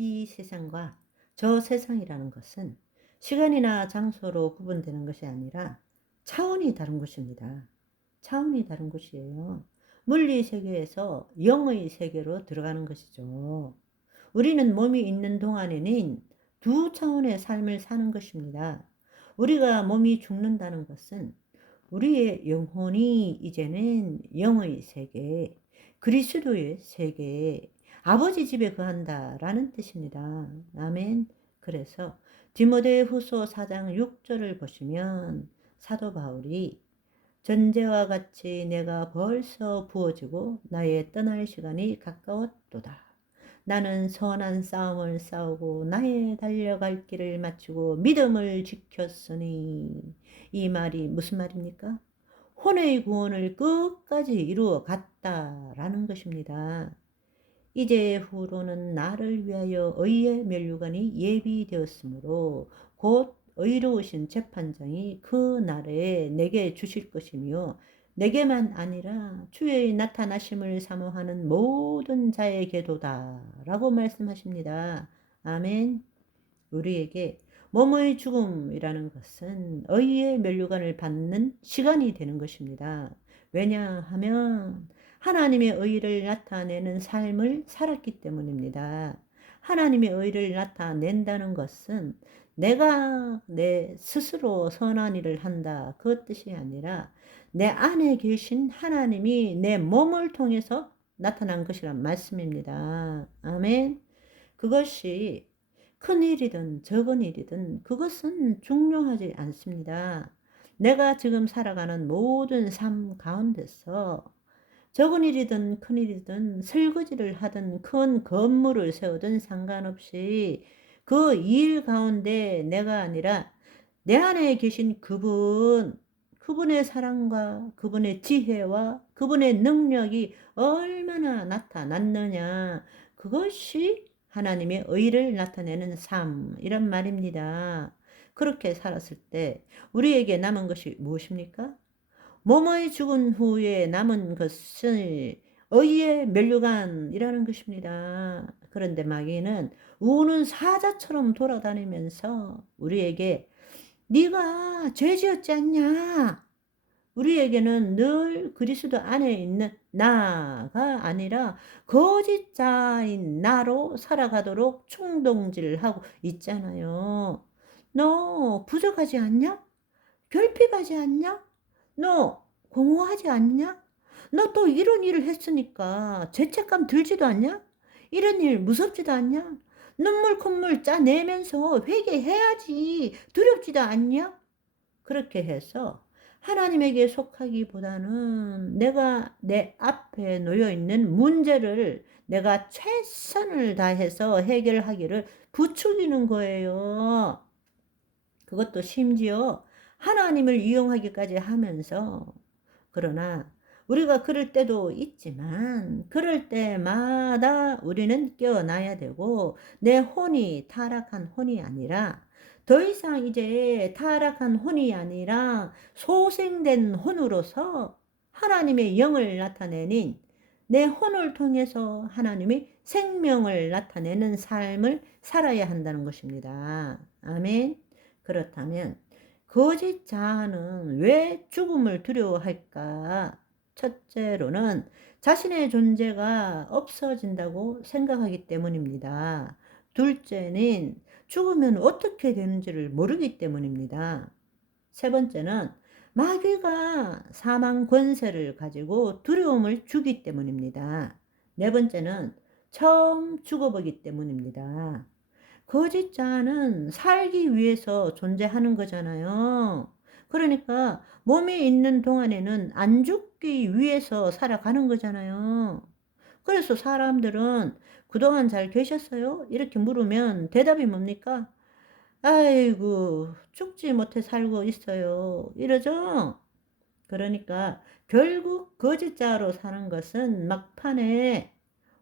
이 세상과 저 세상이라는 것은 시간이나 장소로 구분되는 것이 아니라 차원이 다른 것입니다. 차원이 다른 것이에요. 물리 세계에서 영의 세계로 들어가는 것이죠. 우리는 몸이 있는 동안에는 두 차원의 삶을 사는 것입니다. 우리가 몸이 죽는다는 것은 우리의 영혼이 이제는 영의 세계, 그리스도의 세계, 아버지 집에 거한다라는 뜻입니다. 아멘. 그래서 디모데후서 4장 6절을 보시면 사도 바울이 전제와 같이 내가 벌써 부어지고 나의 떠날 시간이 가까웠도다. 나는 선한 싸움을 싸우고 나의 달려갈 길을 마치고 믿음을 지켰으니. 이 말이 무슨 말입니까? 혼의 구원을 끝까지 이루어 갔다라는 것입니다. 이제 후로는 나를 위하여 의의 면류관이 예비되었으므로 곧 의로우신 재판장이 그 날에 내게 주실 것이며 내게만 아니라 주의 나타나심을 사모하는 모든 자에게도다 라고 말씀하십니다. 아멘. 우리에게 몸의 죽음이라는 것은 의의 면류관을 받는 시간이 되는 것입니다. 왜냐하면 하나님의 의를 나타내는 삶을 살았기 때문입니다. 하나님의 의를 나타낸다는 것은 내가 내 스스로 선한 일을 한다 그 뜻이 아니라 내 안에 계신 하나님이 내 몸을 통해서 나타난 것이란 말씀입니다. 아멘. 그것이 큰 일이든 적은 일이든 그것은 중요하지 않습니다. 내가 지금 살아가는 모든 삶 가운데서 적은 일이든 큰 일이든 설거지를 하든 큰 건물을 세우든 상관없이 그 일 가운데 내가 아니라 내 안에 계신 그분의 사랑과 그분의 지혜와 그분의 능력이 얼마나 나타났느냐, 그것이 하나님의 의를 나타내는 삶이란 말입니다. 그렇게 살았을 때 우리에게 남은 것이 무엇입니까? 몸의 죽은 후에 남은 것을 의의 면류관이라는 것입니다. 그런데 마귀는 우는 사자처럼 돌아다니면서 우리에게 네가 죄 지었지 않냐? 우리에게는 늘 그리스도 안에 있는 나가 아니라 거짓자인 나로 살아가도록 충동질하고 있잖아요. 너 부족하지 않냐? 결핍하지 않냐? 너 공허하지 않냐? 너 또 이런 일을 했으니까 죄책감 들지도 않냐? 이런 일 무섭지도 않냐? 눈물 콧물 짜내면서 회개해야지 두렵지도 않냐? 그렇게 해서 하나님에게 속하기보다는 내가 내 앞에 놓여 있는 문제를 내가 최선을 다해서 해결하기를 부추기는 거예요. 그것도 심지어 하나님을 이용하기까지 하면서. 그러나 우리가 그럴 때도 있지만 그럴 때마다 우리는 깨어나야 되고 내 혼이 타락한 혼이 아니라 더 이상 이제 타락한 혼이 아니라 소생된 혼으로서 하나님의 영을 나타내는 내 혼을 통해서 하나님의 생명을 나타내는 삶을 살아야 한다는 것입니다. 아멘. 그렇다면 거짓 자아는 왜 죽음을 두려워할까? 첫째로는 자신의 존재가 없어진다고 생각하기 때문입니다. 둘째는 죽으면 어떻게 되는지를 모르기 때문입니다. 세 번째는 마귀가 사망 권세를 가지고 두려움을 주기 때문입니다. 네 번째는 처음 죽어보기 때문입니다. 거짓 자아는 살기 위해서 존재하는 거잖아요. 그러니까 몸에 있는 동안에는 안 죽기 위해서 살아가는 거잖아요. 그래서 사람들은 그동안 잘 계셨어요? 이렇게 물으면 대답이 뭡니까? 아이고, 죽지 못해 살고 있어요. 이러죠? 그러니까 결국 거짓자로 사는 것은 막판에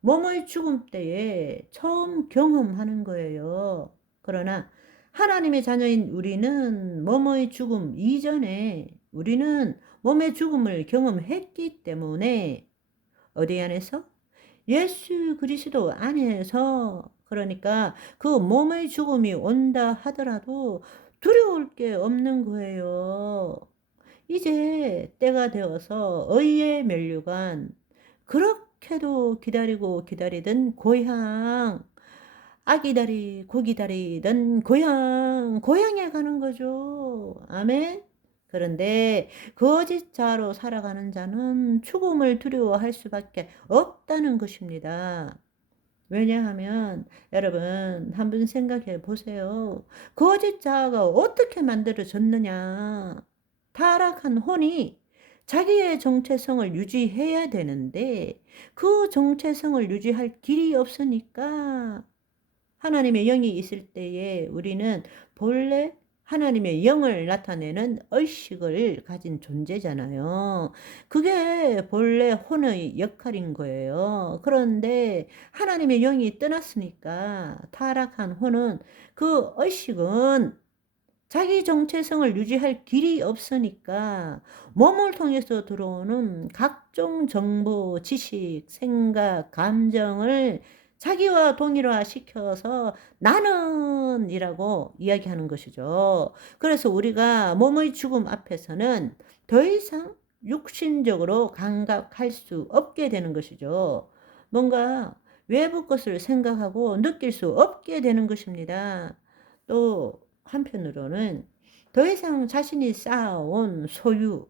몸의 죽음 때에 처음 경험하는 거예요. 그러나 하나님의 자녀인 우리는 몸의 죽음 이전에 우리는 몸의 죽음을 경험했기 때문에 어디 안에서? 예수 그리스도 안에서 그러니까 그 몸의 죽음이 온다 하더라도 두려울 게 없는 거예요. 이제 때가 되어서 의의 면류관, 그렇게도 기다리고 기다리던 고향, 아기다리 고기다리던 고향, 고향에 가는 거죠. 아멘. 그런데 거짓자로 살아가는 자는 죽음을 두려워할 수밖에 없다는 것입니다. 왜냐하면 여러분 한번 생각해 보세요. 거짓자가 어떻게 만들어졌느냐. 타락한 혼이 자기의 정체성을 유지해야 되는데 그 정체성을 유지할 길이 없으니까 하나님의 영이 있을 때에 우리는 본래 하나님의 영을 나타내는 의식을 가진 존재잖아요. 그게 본래 혼의 역할인 거예요. 그런데 하나님의 영이 떠났으니까 타락한 혼은 그 의식은 자기 정체성을 유지할 길이 없으니까 몸을 통해서 들어오는 각종 정보, 지식, 생각, 감정을 자기와 동일화 시켜서 나는 이라고 이야기하는 것이죠. 그래서 우리가 몸의 죽음 앞에서는 더 이상 육신적으로 감각할 수 없게 되는 것이죠. 뭔가 외부 것을 생각하고 느낄 수 없게 되는 것입니다. 또 한편으로는 더 이상 자신이 쌓아온 소유,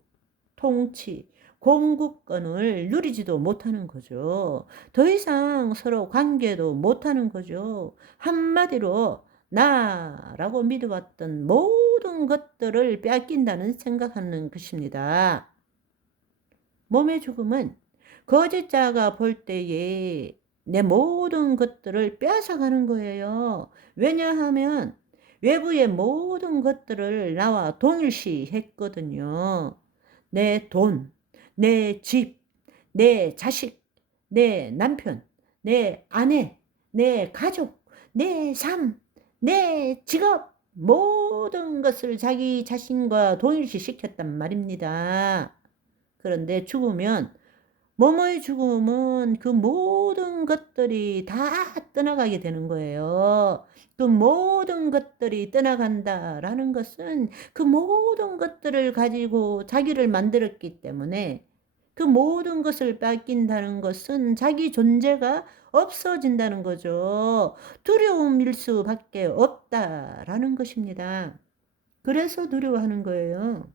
통치, 공급권을 누리지도 못하는 거죠. 더 이상 서로 관계도 못하는 거죠. 한마디로 나라고 믿어왔던 모든 것들을 빼앗긴다는 생각하는 것입니다. 몸의 죽음은 거짓자가 볼 때에 내 모든 것들을 빼앗아가는 거예요. 왜냐하면 외부의 모든 것들을 나와 동일시 했거든요. 내 돈, 내 집, 내 자식, 내 남편, 내 아내, 내 가족, 내 삶, 내 직업, 모든 것을 자기 자신과 동일시 시켰단 말입니다. 그런데 죽으면 몸의 죽음은 그 모든 것들이 다 떠나가게 되는 거예요. 그 모든 것들이 떠나간다라는 것은 그 모든 것들을 가지고 자기를 만들었기 때문에 그 모든 것을 뺏긴다는 것은 자기 존재가 없어진다는 거죠. 두려움일 수밖에 없다라는 것입니다. 그래서 두려워하는 거예요.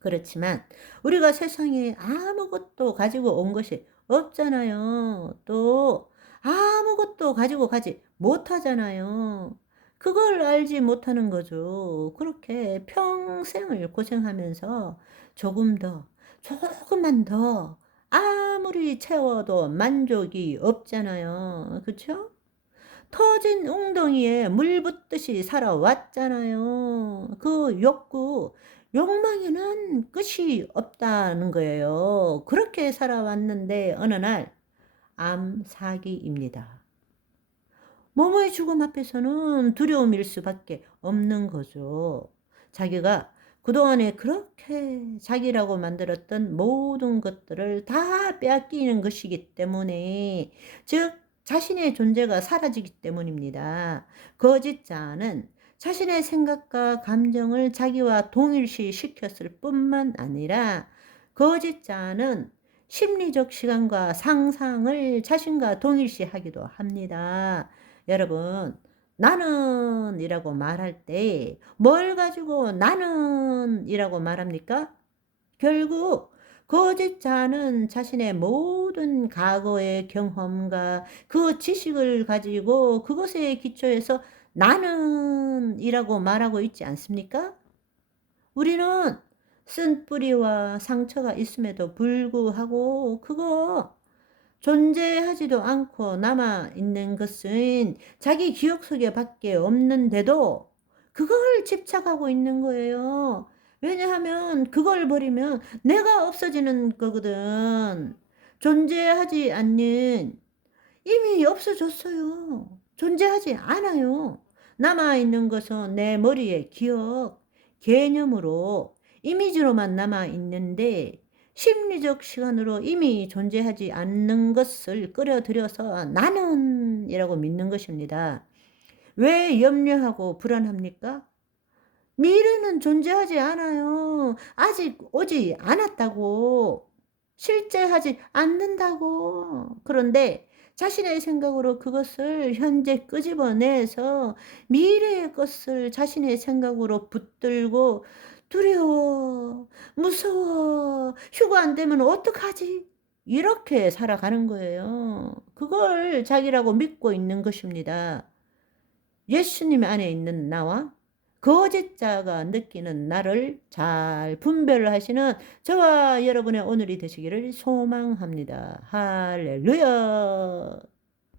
그렇지만 우리가 세상에 아무것도 가지고 온 것이 없잖아요. 또 아무것도 가지고 가지 못하잖아요. 그걸 알지 못하는 거죠. 그렇게 평생을 고생하면서 조금 더, 조금만 더 아무리 채워도 만족이 없잖아요. 그쵸? 터진 웅덩이에 물 붓듯이 살아왔잖아요. 그 욕구, 욕망에는 끝이 없다는 거예요. 그렇게 살아왔는데 어느 날 암사기입니다. 몸의 죽음 앞에서는 두려움일 수밖에 없는 거죠. 자기가 그동안에 그렇게 자기라고 만들었던 모든 것들을 다 빼앗기는 것이기 때문에, 즉 자신의 존재가 사라지기 때문입니다. 거짓자는 자신의 생각과 감정을 자기와 동일시 시켰을 뿐만 아니라 거짓자는 심리적 시간과 상상을 자신과 동일시하기도 합니다. 여러분, 나는 이라고 말할 때 뭘 가지고 나는 이라고 말합니까? 결국 거짓자는 자신의 모든 과거의 경험과 그 지식을 가지고 그것에 기초해서 나는 이라고 말하고 있지 않습니까? 우리는 쓴 뿌리와 상처가 있음에도 불구하고 그거 존재하지도 않고 남아있는 것은 자기 기억 속에 밖에 없는데도 그걸 집착하고 있는 거예요. 왜냐하면 그걸 버리면 내가 없어지는 거거든. 존재하지 않는, 이미 없어졌어요. 존재하지 않아요. 남아있는 것은 내 머리의 기억, 개념으로, 이미지로만 남아있는데 심리적 시간으로 이미 존재하지 않는 것을 끌어들여서 나는 시간이라고 믿는 것입니다. 왜 염려하고 불안합니까? 미래는 존재하지 않아요. 아직 오지 않았다고. 실제하지 않는다고. 그런데 자신의 생각으로 그것을 현재 끄집어내서 미래의 것을 자신의 생각으로 붙들고 두려워, 무서워, 휴가 안 되면 어떡하지? 이렇게 살아가는 거예요. 그걸 자기라고 믿고 있는 것입니다. 예수님 안에 있는 나와 거짓자가 느끼는 나를 잘 분별하시는 저와 여러분의 오늘이 되시기를 소망합니다. 할렐루야.